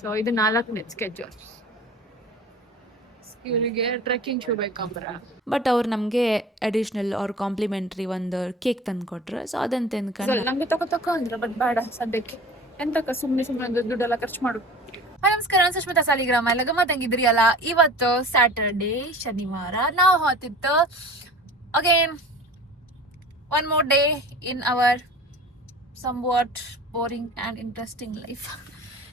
So ಇದು 4ನೇ ಸ್ಕೆಚರ್ಸ್. ಇವರಿಗೆ ಟ್ರೆಕ್ಕಿಂಗ್ ಶೂ ಬೇಕಂಬ್ರ. ಬಟ್ ಅವ್ರು ನಮಗೆ ಅಡಿಷ್ನಲ್ ಅವ್ರು ಕಾಂಪ್ಲಿಮೆಂಟ್ರಿ ಒಂದು ಕೇಕ್ ತಂದು ಕೊಟ್ರು. ಸೊ ಅದನ್ನು ತಿಂದ್ಕೊಂಡು ನಂಗೆ ತಗೋ ಅಂದ್ರೆ ಬಟ್ ಬೇಡ ಸದ್ಯಕ್ಕೆ, ಎಂತಕ್ಕ ಸುಮ್ಮನೆ ದುಡ್ಡೆಲ್ಲ ಖರ್ಚು ಮಾಡು. ನಮಸ್ಕಾರ, ನಾನು ಸುಷ್ಮಿತಾ ಸಾಲಿಗ್ರಾಮ. ಎಲ್ಲ ಗಮ್ಮತ್ತಂಗಿದ್ರಿ ಅಲ್ಲ. ಇವತ್ತು ಸ್ಯಾಟರ್ಡೇ, ಶನಿವಾರ. ನಾವು ಹೊತ್ತಿತ್ತು again one more day in our somewhat boring and interesting life.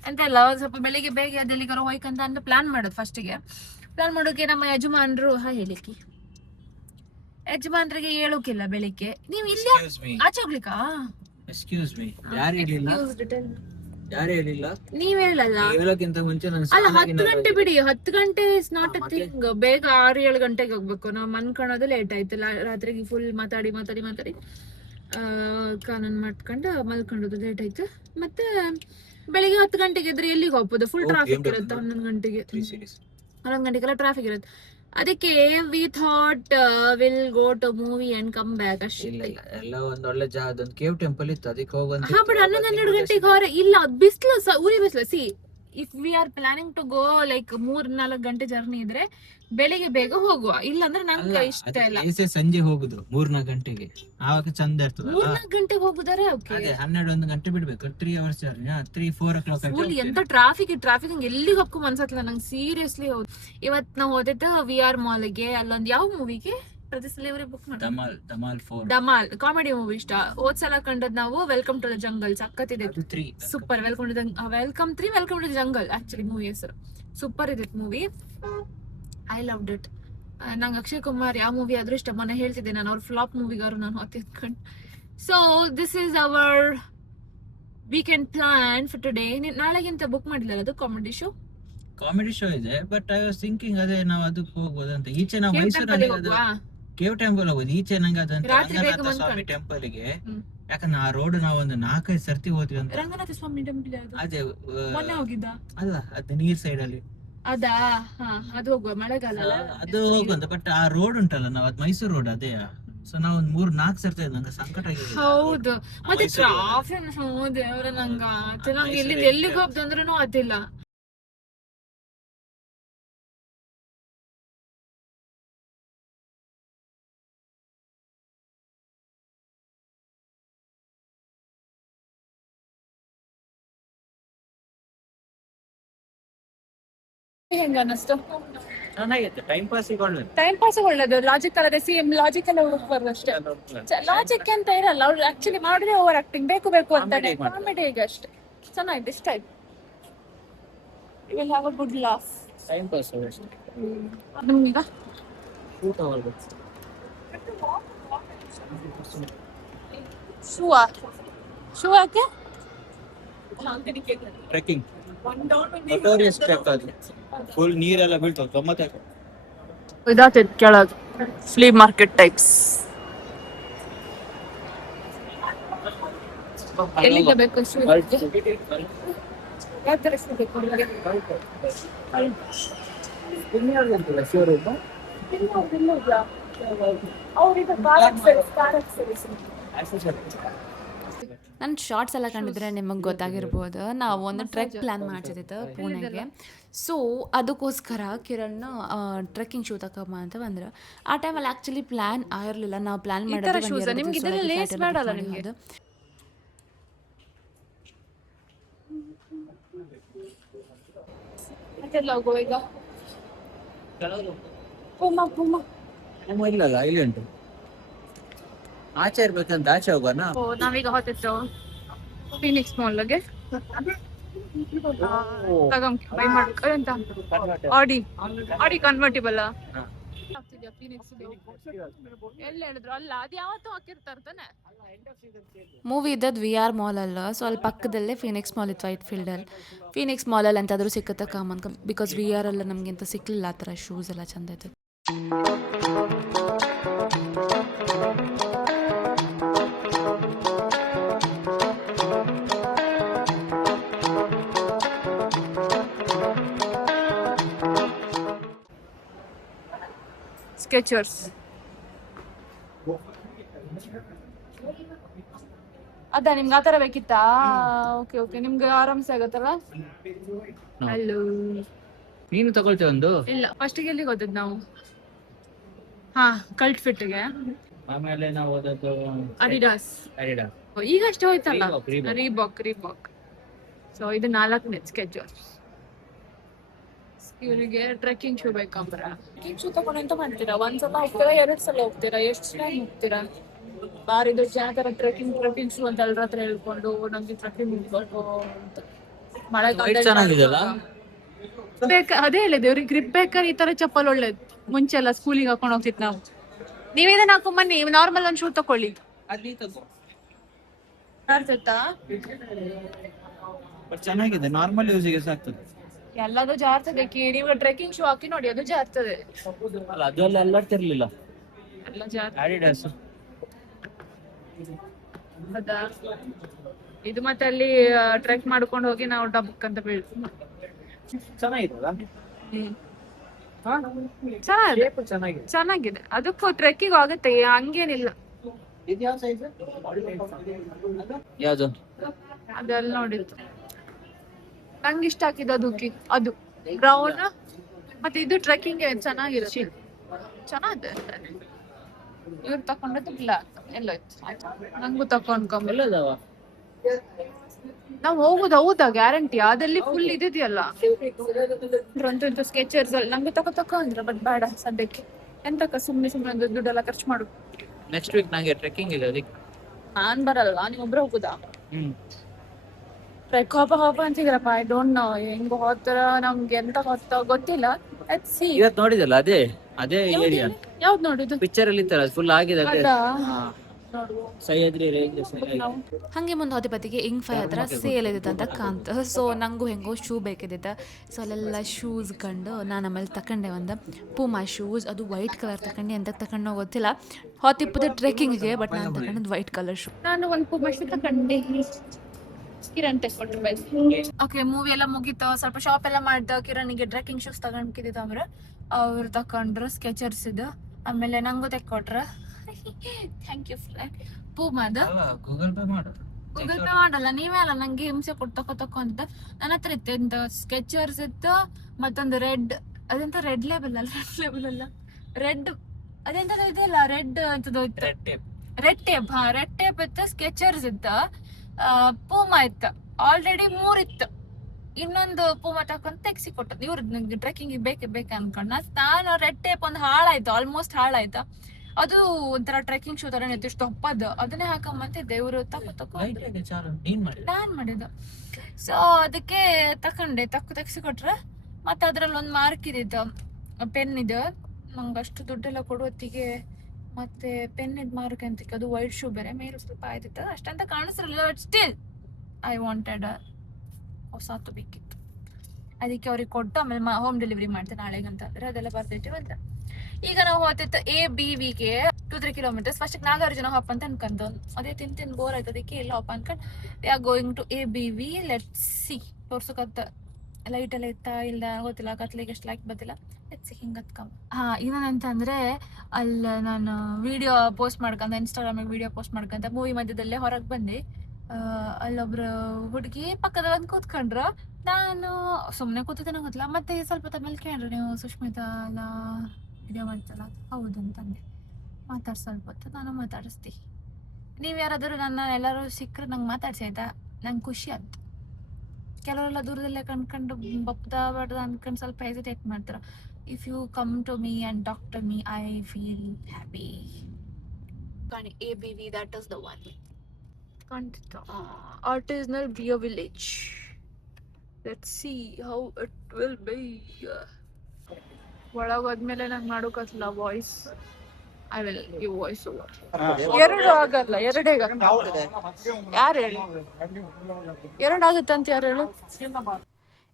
ಎಂತೆಲ್ಲ ಸ್ವಲ್ಪ ಬೆಳಿಗ್ಗೆ ಬೇಗ ಅದೆಲ್ಲಿಗಾರ ಹೋಯ್ಕಂತ ಅಂತ ಪ್ಲಾನ್ ಮಾಡೋದು. ಫಸ್ಟಿಗೆ ಪ್ಲಾನ್ ಮಾಡೋಕೆ ನಮ್ಮ ಯಜಮಾನ್ರು ಹೇಳಿಕ್ಕೆ ಯಜಮಾನ್ರಿಗೆ ಹೇಳೋಕಿಲ್ಲ ಬೆಳಿಗ್ಗೆ. ನೀವು ಇಲ್ಲಿ ಆಚೆ ಹೋಗ್ಲಿಕ್ಕಾ? ಎಕ್ಸ್ಕ್ಯೂಸ್ ಮೀ, ಯಾರು ಹೇಳಿಲ್ಲ? ಯಾರು ಹೇಳಿಲ್ಲ? ನೀವ್ ಹೇಳಲ್ಲ. ಹೇಳೋಕ್ಕಿಂತ ಮುಂಚೆ ನಾನು ಅಲ್ಲ 10 ಗಂಟೆ ಬಿಡಿ, 10 ಗಂಟೆ ಇಸ್ ನಾಟ್ ಅ ಥಿಂಗ್. ಬೇಗ 6-7 ಗಂಟೆಗೆ ಹೋಗ್ಬೇಕು. ನಾವು ಮನ್ಕೊಳ್ಳೋದು ಲೇಟ್ ಆಯ್ತು. ರಾತ್ರಿಗೆ ಫುಲ್ ಮಾತಾಡಿ ಕಾನೂನು ಮಾಡ್ಕೊಂಡು ಮಲ್ಕೊಂಡೋದು ಲೇಟ್ ಆಯ್ತು. ಮತ್ತೆ ಬೆಳಿಗ್ಗೆ 10 ಗಂಟೆಗೆ ಇದ್ರೆ ಎಲ್ಲಿಗೆ ಹೋಗ್ಬೋದು? ಫುಲ್ ಟ್ರಾಫಿಕ್ ಇರುತ್ತೆ. 11 ಗಂಟೆಗೆಲ್ಲ ಟ್ರಾಫಿಕ್ ಇರುತ್ತೆ. ಅದಕ್ಕೆ we thought will go to movie and come back ಅಷ್ಟೇ. ಎಲ್ಲ ಒಂದ್ ಒಳ್ಳೆ ಜಾಗದೊಂದು ಕೇವ್ ಟೆಂಪಲ್ ಇತ್ತು, ಅದಕ್ಕೆ ಹೋಗಂತ. ಹಾ, ಬಟ್ 11-12 ಗಂಟೆಗೆ ಹೊರ ಇಲ್ಲ, ಬಿಸಿಲು ಊರಿ ಬಿಸಿಲು. See if we are planning to go like 3-4 ಗಂಟೆ ಜರ್ನಿ ಇದ್ರೆ ಬೆಳಿಗ್ಗೆ ಬೇಗ ಹೋಗುವ. ಇಲ್ಲಾಂದ್ರೆ ನಂಗೆ ಇಷ್ಟ ಇಲ್ಲ. ಸಂಜೆ ಹೋಗುದು 3-4 ಗಂಟೆಗೆ, ಆವಾಗ ಚಂದ ಇರ್ತದೆ. 3-4 ಗಂಟೆಗೆ ಹೋಗುದಾರೆ ಓಕೆ. 12-1 ಗಂಟೆ ಬಿಡ್ಬೇಕು. 3 ಅವರ್ಸ್ ಜರ್ನಿ, 3-4 o'clock. ಎಂತ ಟ್ರಾಫಿಕ್ ನಂಗೆ ಎಲ್ಲಿಗೆ ಹೋಗ್ಕೊ ಅನ್ಸತ್ಲ ನಂಗೆ ಸೀರಿಯಸ್ಲಿ. ಹೌದು, ಇವತ್ ನಾವು ಹೋದೈತೆ VR ಮಾಲ್ಗೆ. ಅಲ್ಲೊಂದ್ ಯಾವ ಮೂವಿಗೆ ಪ್ರತಿ ಸಲ ಇವರೇ ಬುಕ್ ಮಾಡಿ, ಧಮಾಲ್ ಕಾಮಿಡಿ ಮೂವಿ ಇಷ್ಟ. ಹೋದ್ಸಲ ಕಂಡದ್ ನಾವು ವೆಲ್ಕಮ್ ಟು ದ ಜಂಗಲ್. ಸಕ್ಕತ್ತಿದೆ, super. Welcome to the jungle actually movie ಹೆಸರು. ಸೂಪರ್ ಇದೆ ಮೂವಿ, ಐ ಲವ್ಡ್ ಇಟ್. ನಂಗೆ ಅಕ್ಷಯ್ ಕುಮಾರ್ ಯಾವ ಮೂವಿ ಆದ್ರೂ ಇಷ್ಟ. ಮೊನ್ನೆ ಹೇಳ್ತಿದ್ದೆ ನಾನು, ಅವ್ರ ಫ್ಲಾಪ್ ಮೂವಿಗಾರು ನಾನು ಹೊತ್ತಿದ್ಕೊಂಡು. So this is our weekend plan for today. ನಾಳೆಗಿಂತ ಬುಕ್ ಮಾಡಿಲ್ಲ ಅದು ಕಾಮಿಡಿ ಶೋ ಇದೆ. ಬಟ್ ಐ ವಾಸ್ ಥಿಂಕಿಂಗ್ ಅದೇ ನಾವು ಅದಕ್ಕೆ ಹೋಗ್ಬೋದಂತ. ಈಚೆ ನಾವು ಮೈಸೂರಲ್ಲಿ ಕೇವ್ ಟೆಂಪಲ್ ಹೋಗೋದು. ಈಚೆ ನಂಗೆ ಅದಂತ ರಂಗನಾಥ ಸ್ವಾಮಿ ಟೆಂಪಲ್ ಗೆ, ಯಾಕಂದ್ರೆ ಆ ರೋಡ್ ನಾವು ಒಂದು 4-5 ಸರ್ತಿ ಹೋದ್ವಿ ಅಂತ. ರಂಗನಾಥ ಸ್ವಾಮಿ ಟೆಂಪಲ್ ಅದೇ ಮೊನ್ನೆ ಹೋಗಿದ್ದ ಅಲ್ಲ, ಅದು ನೀರ್ ಸೈಡ್ ಅಲ್ಲಿ ಅದಾ? ಅದು ಹೋಗುವ ಮಳೆಗಾಲ ಅದು ಹೋಗುವಂತ. ಬಟ್ ಆ ರೋಡ್ ಉಂಟಲ್ಲ, ನಾವು ಅದ್ ಮೈಸೂರು ರೋಡ್ ಅದೇ. ಸೊ ನಾವು ಒಂದ್ 3-4 ಸರ್ತಿ ನಂಗೆ ಸಂಕಟ ಆಗಿದೆ. ಹೌದು, ಮತ್ತೆ ಟ್ರಾಫಿಕ್. ದೇವ್ರ ನಂಗೆ ಎಲ್ಲಿಗೆ ಹೋಗ್ದಂದ್ರೂ ಅದಿಲ್ಲ. ಹೆಂಗ ಅನ್ನಿಸ್ತು? ಚೆನ್ನಾಗಿತ್ತು, ಟೈಮ್ ಪಾಸ್ ಒಳ್ಳೇದು. ಲಾಜಿಕ್ ಅಲ್ಲದೆ ಸೇಮ್ ಲಾಜಿಕ್ ಎಲ್ಲ ಹುಡುಕ್ಬಾರ್ದು ಅಷ್ಟೇ. ಲಾಜಿಕ್ ಅಂತ ಇರಲ್ಲ, ಅವ್ರು ಆಕ್ಚುಲಿ ಮಾಡಿದ್ರೆ ಓವರ್ ಆಕ್ಟಿಂಗ್ ಬೇಕು ಅಂತಾನೆ. ಕಾಮಿಡಿಗೆ ಅಷ್ಟೇ ಚೆನ್ನಾಗಿದೆ, ಇಷ್ಟ ಆಯ್ತು. You will have a good laugh. Time pass ನಿಮ್ಗೀಗ ಶೂ ಯಾಕೆ? ಟ್ರೆಕ್ಕಿಂಗ್ ನೋಟೋರಿಯಸ್ ಟ್ರೆಕ್ ಅದು. ಫುಲ್ ನೀರೆಲ್ಲ ಬೀಳ್ತಾವ, ಗಮ್ಮತ್ತ. ಇದಾಗ್ತದೆ ಕೆಳಗೆ ಫ್ಲೀ ಮಾರ್ಕೆಟ್ ಟೈಪ್ಸ್. ಎಲ್ಲಿಗೆ ಬೇಕು ಶೂ? ಯಾವ ತರ ಶೂ ಬೇಕು ನಿಮಗೆ? ನನ್ನ ಶಾರ್ಟ್ಸ್ ಎಲ್ಲ ಕಂಡಿದ್ರೆ ನಿಮಗೆ ಗೊತ್ತಾಗಿರ್ಬೋದು. ನಾವು ಒಂದು ಟ್ರೆಕ್ ಪ್ಲ್ಯಾನ್ ಮಾಡ್ತಿದ್ದೆ ಪುಣೆಗೆ. ಸೊ ಅದಕ್ಕೋಸ್ಕರ ಕಿರಣ್ ಟ್ರೆಕ್ಕಿಂಗ್ ಶೂ ತಗೊಂಬ ಅಂತ ಬಂದರು. ಆ ಟೈಮಲ್ಲಿ ಆ್ಯಕ್ಚುಲಿ ಪ್ಲ್ಯಾನ್ ಆಗಿರಲಿಲ್ಲ. ನಾವು ಪ್ಲ್ಯಾನ್ ಮಾಡೋದು ಇಲ್ಲಲ್ಲ, ಇಲ್ಲಿ ಉಂಟು. ಆಚೆ ಇರ್ಬೇಕಂತ ಆಚೆ ಹೋಗೋಣ. ನಾವೀಗ ಹೊತ್ತಿತ್ತು ಫೀನಿಕ್ಸ್ ಮಾಲ್ಗೆ. ಬೈ ಮಾಡ್ಬೇಕು ಅಂತ. ಆಡಿ ಕನ್ವರ್ಟಿಬಲ್ ಎಲ್ಲಿ ಹೇಳಿದ್ರು ಅಲ್ಲ, ಅದು ಯಾವತ್ತೂ ಹಾಕಿರ್ತಾರೆ ತಾನೆ. ಮೂವಿ ಇದ್ದದ್ದು VR ಮಾಲಲ್ಲ. ಸೊ ಅಲ್ಲಿ ಪಕ್ಕದಲ್ಲೇ ಫೀನಿಕ್ಸ್ ಮಾಲ್ ಇತ್ತು, ವೈಟ್ ಫೀಲ್ಡಲ್ಲಿ. ಫೀನಿಕ್ಸ್ ಮಾಲಲ್ಲಿ ಎಂತಾದರೂ ಸಿಕ್ಕುತ್ತಾ ಕಾಮನ್, ಬಿಕಾಸ್ VR ಎಲ್ಲ ನಮಗಿಂತ ಸಿಕ್ಕಲಿಲ್ಲ ಆ ಥರ ಶೂಸ್ ಎಲ್ಲ ಚೆಂದ ಇತ್ತು. Skechers. ಅದ ನಿಮ್ಗೆ ಆತರ ಬೇಕಿತ್ತಾ? ಓಕೆ ಓಕೆ, ನಿಮ್ಗೆ ಆರಾಮ್ಸೆ ಆಗತ್ತಲ್ಲ. ಹಲೋ, ನೀನು ತಗೊಳ್ತೇವೆ ಒಂದು. ಇಲ್ಲ, ಫಸ್ಟಿಗೆ ಎಲ್ಲಿಗೆ ಹೋದದ್ದು ನಾವು? ಹಾ, ಕಲ್ಟ್ ಫಿಟ್ಗೆ. ಆಮೇಲೆ ನಾವು ಹೋದದ್ದು ಅಡಿಡಾಸ್. ಅಡಿಡಾಸ್. ಈಗ ಅಷ್ಟೇ ಹೋಯ್ತಲ್ಲ, ರೀಬಾಕ್. ರೀಬಾಕ್. ಸೊ ಇದು 4ನೇ ಸ್ಕೆಚರ್ಸ್. ಇವರಿಗೆ ಟ್ರೆಕ್ಕಿಂಗ್ ಶೂ ಬೇಕಂಬ್ರ. ಟ್ರೆಕ್ಕಿಂಗ್ ಶೂ ತಗೊಂಡು ಎಂತ ಮಾಡ್ತೀರಾ? ಒಂದ್ಸಲ ಹೋಗ್ತೀರಾ, 2 ಸಲ ಹೋಗ್ತೀರಾ, ಎಷ್ಟು ಟೈಮ್ ಹೋಗ್ತೀರಾ? ಬಾರಿ ದೊಡ್ಡ ಜನ ಟ್ರೆಕ್ಕಿಂಗ್ ಶೂ ಅಂತ ಎಲ್ಲರ ಹತ್ರ ಹೇಳ್ಕೊಂಡು ನಮ್ಗೆ ಟ್ರೆಕ್ಕಿಂಗ್ ಹೋಗ್ಬೇಕು ಅಂತ. ಚೆನ್ನಾಗಿದೆಯಲ್ಲ? ಅದೇ ಹೇಳಿದೆ, ಅವ್ರಿಗೆ ಗ್ರಿಪ್ ಬೇಕಾದ್ರೆ ಈ ತರ ಚಪ್ಪಲ್ ಒಳ್ಳೇದು. ಮುಂಚೆ ಎಲ್ಲ ಸ್ಕೂಲಿಗೆ ಹಾಕೊಂಡು ಹೋಗ್ತಿತ್ತು ನಾವು. ನೀವ್ ಇದನ್ನ ಹಾಕೊಂಡ್ ಬನ್ನಿ, ನಾರ್ಮಲ್ ಒಂದು ಶೂ ತಕೊಳ್ಳಿ. ಜಾರ್ತೈತಾ? ಚೆನ್ನಾಗಿದೆ, ನಾರ್ಮಲ್ ಯೂಸಿಗೆ ಸಾಕ್ತದೆ. ಎಲ್ಲದೂ ಜಾರ್ತದೆ. ನೀವು ಟ್ರೆಕ್ಕಿಂಗ್ ಶೂ ಹಾಕಿ ನೋಡಿ, ಅದು ಜಾರ್ತದೆ. ಅಲ್ಲ, ಅದೆಲ್ಲ ಅಲ್ಲಾಡ್ತಿರ್ಲಿಲ್ಲ. ಎಲ್ಲ ಜಾರ್ತದೆ. ಅಡಿಡಾಸ್. ಹೌದಾ? ಇದು ಮತ್ತೆ ಅಲ್ಲಿ ಟ್ರೆಕ್ ಮಾಡ್ಕೊಂಡು ಹೋಗಿ ನಾವು ಡಬ್ಬಕ್ ಅಂತ ಬೀಳ್ತೀವಿ. ಚೆನ್ನಾಗಿದೆಯಲ್ಲ? ಚೆನ್ನಾಗಿದೆ. ಅದಕ್ಕೂ ಟ್ರೆಕ್ಕಿಂಗ್ ಆಗುತ್ತೆ, ಹಂಗೇನಿಲ್ಲ. ಯಾವ್ದು? ಅದೆಲ್ಲ ನೋಡಿದ್ದು ನಂಗೆ ಇಷ್ಟ ಹಾಕಿದ್ದು ಅದು ಬ್ರೌನ್. ಮತ್ತೆ ಇದು ಟ್ರೆಕ್ಕಿಂಗ್ ಚೆನ್ನಾಗಿರುತ್ತೆ, ಚೆನ್ನಾಗಿದೆ. ಇವ್ರು ತಕೊಂಡದ್ದು ಬ್ಲಾಕ್. ಎಲ್ಲೋಯ್ತು? ನಂಗೂ ತಕೊಂಡ್ಕೊಂಬಲ್ಲ. ನಾವ್ ಹೋಗುದು ಹೌದಾ? ಗ್ಯಾರಂಟಿ ಅದಲ್ಲಿ ಫುಲ್ ಇದೆಯಲ್ಲ ಅಂತೂ ಸ್ಕೆಚರ್ಸ್ ಅಲ್ಲಿ. ನಂಗೆ ತಕೋ ಅಂದ್ರೆ ಬಟ್ ಬೇಡ ಸದ್ಯಕ್ಕೆ. ಎಂತಕ್ಕ ಸುಮ್ಮನೆ ದುಡ್ಡೆಲ್ಲ ಖರ್ಚು ಮಾಡು. ನೆಕ್ಸ್ಟ್ ವೀಕ್ ನಂಗೆ ಟ್ರೆಕ್ಕಿಂಗ್ ಇದೆ, ಅದಕ್ಕೆ ನಾನ್ ಬರಲ್ಲ. ನೀವು ಒಬ್ರು ಹೋಗುದಾ? ಟ್ರೆಕ್ ಹೋಪ ಅಂತಿದ್ರಪ್ಪ. ಐ ಡೋಂಟ್ ನೋ ಹೆಂಗ್ ಹೋಗ್ತಾರ, ನಮ್ಗೆ ಎಂತ ಗೊತ್ತಿಲ್ಲ. ಇವತ್ತು ನೋಡಿದಲ್ಲ, ಅದೇ ಏರಿಯಾ. ಯಾವ್ದು ನೋಡಿದ್ದು? ಪಿಕ್ಚರ್ ಅಲ್ಲಿ ಇತ್ತಲ್ಲ, ಫುಲ್ ಆಗಿದೆ ಅದೇ. ಸಹ್ಯಾದ್ರಿ ರೇಂಜ್. ಹಾಗೆ ಮುಂದೆ ಹೋದ ಬದಿಗೆ ಇಂಗ್ಫೈ ಹತ್ರ ಸೇಲ್ ಇದ್ದಿತ್ತಂತ ಕಾಣ್ತು. ಸೊ ನಂಗೂ ಹೆಂಗೋ ಶೂ ಬೇಕಿದ್ದಿತ್ತು. ಸೊ ಅಲ್ಲೆಲ್ಲ ಶೂಸ್ ಕಂಡು ನಾನು ಆಮೇಲೆ ತಗೊಂಡೆ ಒಂದು ಪೂಮಾ ಶೂಸ್. ಅದು ವೈಟ್ ಕಲರ್ ತಗೊಂಡು ಎಂತ ತಗೊಂಡೋ ಗೊತ್ತಿಲ್ಲ. ಹೊತ್ತಿಪ್ಪದ ಟ್ರೆಕ್ಕಿಂಗಿಗೆ, ಬಟ್ ನಾನು ತಗೊಂಡದ್ದು ವೈಟ್ ಕಲರ್ ಶೂ. ನಾನು ಒಂದು ಪೂಮಾ ಶೂ ತಗೊಂಡೆ. ಕಿರಣ್ ತೆಕ್ಕೊಟ್ರು. ಓಕೆ, ಮೂವಿ ಎಲ್ಲ ಮುಗೀತು. ಸ್ವಲ್ಪ ಶಾಪ್ ಎಲ್ಲ ಮಾಡ್ದ. ಕಿರಣಿಗೆ ಟ್ರೆಕ್ಕಿಂಗ್ ಶೂಸ್ ತಗೊಂಡ್ಕಿದ್ದಿದ್ದು ಅವ್ರು. ಅವ್ರು ತಕೊಂಡ್ರು ಸ್ಕೆಚರ್ಸ್ ಇದು. ಆಮೇಲೆ ನಂಗೂ ತೆಕ್ಕೊಟ್ರ. Thank you friend. ಪೂಮಾದ ಗೂಗಲ್ ಪೇ ಮಾಡಲ್ಲ, ನೀವೇ ಅಲ್ಲ ನಂಗೆ ಹಿಂಸೆ ಕೊಟ್ಟು ತಕೋ ಅಂತ. ನನ್ನ ಹತ್ರ ಇತ್ತು ಎಂತ ಸ್ಕೆಚರ್ಸ್ ಇತ್ತು, ಮತ್ತೊಂದು ರೆಡ್. ಅದೆಂತ ರೆಡ್ ಲೇಬಲ್ ಅಲ್ಲ, ರೆಡ್ ಅದೆಂತ ಇದೆಯಲ್ಲ, ರೆಡ್ ಅಂತದ್ದು ಇತ್ತು. Red tape. ಹಾ, ರೆಡ್ ಟೇಪ್ ಇತ್ತು, ಸ್ಕೆಚರ್ಸ್ ಇತ್ತು, ಪೂಮಾ ಇತ್ತು. ಆಲ್ರೆಡಿ 3 ಇತ್ತು. ಇನ್ನೊಂದು ಪೂಮಾ ತಕೊಂಡ್ ತೆಗ್ಸಿ ಕೊಟ್ಟದ್ದು. ಇವ್ರು ನಂಗೆ ಟ್ರೆಕ್ಕಿಂಗ್ ಬೇಕೇ ಅನ್ಕೊಂಡ. ನಾನು ರೆಡ್ ಟೇಪ್ ಒಂದು ಹಾಳಾಯ್ತು, ಆಲ್ಮೋಸ್ಟ್ ಹಾಳಾಯ್ತು. ಅದು ಒಂಥರ ಟ್ರೆಕ್ಕಿಂಗ್ ಶೂ ತರ ಇತ್ತು, ಇಷ್ಟು ದಪ್ಪದ್ದು. ಅದನ್ನೇ ಹಾಕೊಂಬಂತಿದ್ದೆ. ಇವ್ರು ತಕೋ ನಾನ್ ಮಾಡಿದ್ದು. ಸೊ ಅದಕ್ಕೆ ತಕೊಂಡೆ, ತೆಗ್ಸಿ ಕೊಟ್ರೆ. ಮತ್ತೆ ಅದ್ರಲ್ಲಿ ಒಂದು ಮಾರ್ಕ್ ಇದ್ದಿತ್ತು, ಪೆನ್ ಇದು. ನಂಗೆ ಅಷ್ಟು ದುಡ್ಡೆಲ್ಲ ಕೊಡುವತ್ತಿಗೆ ಮತ್ತೆ ಪೆನ್ ಇದ್ ಮಾರ್ಕ್ ಅಂತ. ಅದು ವೈಟ್ ಶೂ ಬೇರೆ, ಮೇಲೆ ಸ್ವಲ್ಪ ಆಯ್ತಿತ್ತು. ಅಷ್ಟಂತ ಕಾಣಿಸ್ತಿರಲಿಲ್ಲ, ಬಟ್ ಸ್ಟಿಲ್ ಐ ವಾಂಟೆಡ್ ಹೊಸತು ಬೇಕಿತ್ತು. ಅದಕ್ಕೆ ಅವ್ರಿಗೆ ಕೊಟ್ಟು ಆಮೇಲೆ ಹೋಮ್ ಡೆಲಿವರಿ ಮಾಡ್ತೇನೆ ನಾಳೆಗಂತ ಅಂದ್ರೆ ಅದೆಲ್ಲ ಬರ್ತಿಟ್ಟಿವಿ ಅಂತ. ಈಗ ನಾವು ಹೋಗ್ತಿತ್ತು ABVಗೆ 2-3 ಕಿಲೋಮೀಟರ್ಸ್. ಫಸ್ಟ್ ನಾಗಾರ್ಜುನ ಹಾಪ್ ಅಂತ ಅನ್ಕೊಂಡ್, ಅದೇ ತಿಂದು ಬೋರ್ ಆಯ್ತು. ಅದಕ್ಕೆ ಇಲ್ಲ ಹಾಪ್ ಅನ್ಕೊಂಡ್ we are going to ABV. Let's see. ತೋರ್ಸಕತ್ತ ಲೈಟ್ ಎಲ್ಲ ಇತ್ತ ಇಲ್ಲ ಗೊತ್ತಿಲ್ಲ, ಕತ್ಲಿಗೆ ಎಷ್ಟು ಲೈಟ್ ಬರ್ತಿಲ್ಲ. ಲೆಟ್ಸ್ ಸಿ ಹಿಂಗೆ ಹತ್ಕೊಂಡ್. ಇನ್ನೊಂದಂತಂದ್ರೆ ಅಲ್ಲಿ ನಾನು ವಿಡಿಯೋ ಪೋಸ್ಟ್ ಮಾಡ್ಕೊಂತ, ಇನ್ಸ್ಟಾಗ್ರಾಮಿಗೆ ವಿಡಿಯೋ ಪೋಸ್ಟ್ ಮಾಡ್ಕೊಂತ ಮೂವಿ ಮಧ್ಯದಲ್ಲೇ ಹೊರಗೆ ಬಂದೆ. ಅಲ್ಲೊಬ್ರು ಹುಡುಗಿ ಪಕ್ಕದ ಬಂದು ಕೂತ್ಕೊಂಡ್ರು. ನಾನು ಸುಮ್ಮನೆ ಕೂತಿದ್ದೆ, ಗೊತ್ತಿಲ್ಲ. ಮತ್ತೆ ಸ್ವಲ್ಪ ತಮೇಲೆ ಕೇಳ್ರು, ನೀವು ಸುಷ್ಮಿತಾ ಎಲ್ಲ ವಿಡಿಯೋ ಮಾಡ್ತಲ್ಲ? ಹೌದು ಅಂತಂದೆ. ಸ್ವಲ್ಪ ಹೊತ್ತು ನಾನು ಮಾತಾಡಿಸ್ತಿ. ನೀವು ಯಾರಾದರೂ ಎಲ್ಲರೂ ಸಿಕ್ಕರೆ ನಂಗೆ ಮಾತಾಡ್ಸಿ ಆಯ್ತಾ? ನಂಗೆ ಖುಷಿ ಆಯ್ತು. ಕೆಲವರೆಲ್ಲ ದೂರದಲ್ಲೇ ಕಣ್ಕೊಂಡು ಬಪ್ಪದ ಬಡ್ದ ಅನ್ಕೊಂಡು ಸ್ವಲ್ಪ ಹೆಸಿಟೇಟ್ ಮಾಡ್ತಾರೆ. If you come to me and talk to me, I feel happy. ABV, that is the one. Artisanal beer village. Let's see how it will be. ಒಳಗೋದ್ಮೇಲೆ ನಂಗೆ ಮಾಡೋಕತ್ತಲ್ಲ voice. I will give voice over. 2 ಆಗಲ್ಲ, 2 ಯಾರು ಹೇಳಿ? 2 ಆಗುತ್ತೆ ಅಂತ ಯಾರು ಹೇಳು?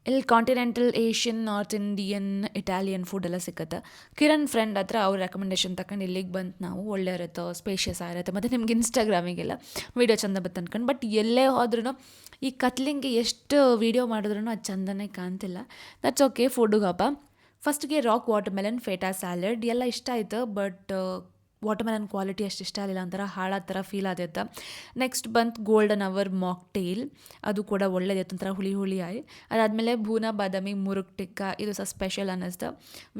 ಇಲ್ಲಿ continental, Asian, north Indian, Italian food ಎಲ್ಲ ಸಿಗುತ್ತೆ. ಕಿರಣ್ ಫ್ರೆಂಡ್ ಹತ್ರ ಅವ್ರ ರೆಕಮೆಂಡೇಶನ್ ತಗೊಂಡು ಇಲ್ಲಿಗೆ ಬಂತು ನಾವು. ಒಳ್ಳೆ ಇರುತ್ತೆ, ಸ್ಪೇಷಿಯಸ್ ಆಗಿರುತ್ತೆ. ಮತ್ತು ನಿಮ್ಗೆ ಇನ್ಸ್ಟಾಗ್ರಾಮಿಗೆಲ್ಲ ವೀಡಿಯೋ ಚಂದ ಬತ್ತು ಅನ್ಕೊಂಡು. ಬಟ್ ಎಲ್ಲೇ ಹೋದ್ರೂ ಈ ಕತ್ಲಿಂಗೆ ಎಷ್ಟು ವೀಡಿಯೋ ಮಾಡಿದ್ರೂ ಅದು ಚಂದನೇ ಕಾಣ್ತಿಲ್ಲ. That's okay. ಫುಡ್ಡುಗಪ್ಪ ಫಸ್ಟ್ಗೆ rock watermelon, feta salad ಎಲ್ಲ ಇಷ್ಟ ಆಯಿತು. ಬಟ್ ವಾಟರ್ಮೆಲನ್ ಕ್ವಾಲಿಟಿ ಅಷ್ಟು ಇಷ್ಟ ಆಗಲಿಲ್ಲ, ಒಂಥರ ಹಾಳಾದ ಥರ ಫೀಲ್ ಆದೈತೆ. ನೆಕ್ಸ್ಟ್ ಬಂತು ಗೋಲ್ಡನ್ ಅವರ್ ಮಾಕ್ ಟೇಲ್, ಅದು ಕೂಡ ಒಳ್ಳೇದೈತೆ, ಒಂಥರ ಹುಳಿ ಹುಳಿ ಆಯಿ. ಅದಾದಮೇಲೆ ಭೂನಾ ಬಾದಾಮಿ ಮುರುಗ್ ಟಿಕ್ಕ, ಇದು ಸಹ ಸ್ಪೆಷಲ್ ಅನ್ನಿಸ್ತು.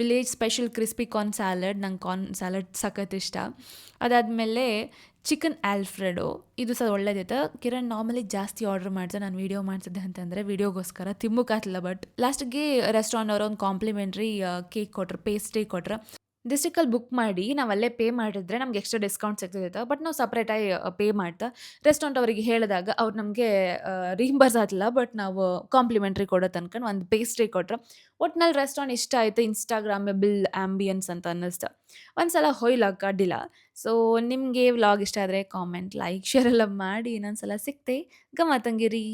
Village special crispy corn salad, ನಂಗೆ ಕಾರ್ನ್ ಸ್ಯಾಲಡ್ ಸಖತ್ ಇಷ್ಟ. ಅದಾದಮೇಲೆ ಚಿಕನ್ ಆಲ್ಫ್ರೆಡೋ, ಇದು ಸಹ ಒಳ್ಳೇದೈತೆ. ಕಿರಣ್ ನಾರ್ಮಲಿ ಜಾಸ್ತಿ ಆರ್ಡ್ರ್ ಮಾಡಿದೆ, ನಾನು ವೀಡಿಯೋ ಮಾಡ್ತಿದ್ದೆ ಅಂತಂದರೆ ವೀಡಿಯೋಗೋಸ್ಕರ ತಿಮ್ಮಕ್ಕಾಗ್ತಿಲ್ಲ. ಬಟ್ ಲಾಸ್ಟಿಗೆ ರೆಸ್ಟೋರೆಂಟ್ ಅವರು ಒಂದು ಕಾಂಪ್ಲಿಮೆಂಟ್ರಿ ಕೇಕ್ ಕೊಟ್ರು, ಪೇಸ್ಟ್ರಿ ಕೊಟ್ರು. ಡಿಸ್ಟ್ರಿಕ್ಟಲ್ಲಿ ಬುಕ್ ಮಾಡಿ ನಾವು ಅಲ್ಲೇ ಪೇ ಮಾಡಿದ್ರೆ ನಮ್ಗೆ ಎಕ್ಸ್ಟ್ರಾ ಡಿಸ್ಕೌಂಟ್ ಸಿಗ್ತಿತ್ತು. ಬಟ್ ನಾವು ಸಪ್ರೇಟಾಗಿ ಪೇ ಮಾಡ್ತಾ ರೆಸ್ಟೋರೆಂಟ್ ಅವರಿಗೆ ಹೇಳಿದಾಗ ಅವ್ರು ನಮಗೆ ರೀಂಬರ್ಸ್ ಆಗಲಿಲ್ಲ, ಬಟ್ ನಾವು ಕಾಂಪ್ಲಿಮೆಂಟ್ರಿ ಕೊಡೋ ತನಕ ಒಂದು ಪೇಸ್ಟ್ರಿ ಕೊಟ್ಟರು. ಒಟ್ನಲ್ಲಿ ರೆಸ್ಟೋರೆಂಟ್ ಇಷ್ಟ ಆಯಿತು, ಇನ್ಸ್ಟಾಗ್ರಾಮೇಬಲ್ ಆ್ಯಂಬಿಯನ್ಸ್ ಅಂತ ಅನ್ನಿಸ್ತು. ಒಂದು ಸಲ ಹೊಯ್ಲಾಕ ಅಡ್ಡಿಲ್ಲ. ಸೊ ನಿಮಗೆ ವ್ಲಾಗ್ ಇಷ್ಟ ಆದರೆ ಕಾಮೆಂಟ್, ಲೈಕ್, ಶೇರ್ ಎಲ್ಲ ಮಾಡಿ. ಇನ್ನೊಂದು ಸಲ ಸಿಗ್ತೆ, ಗಮ್ಮತ್ತಂಗಿರಿ.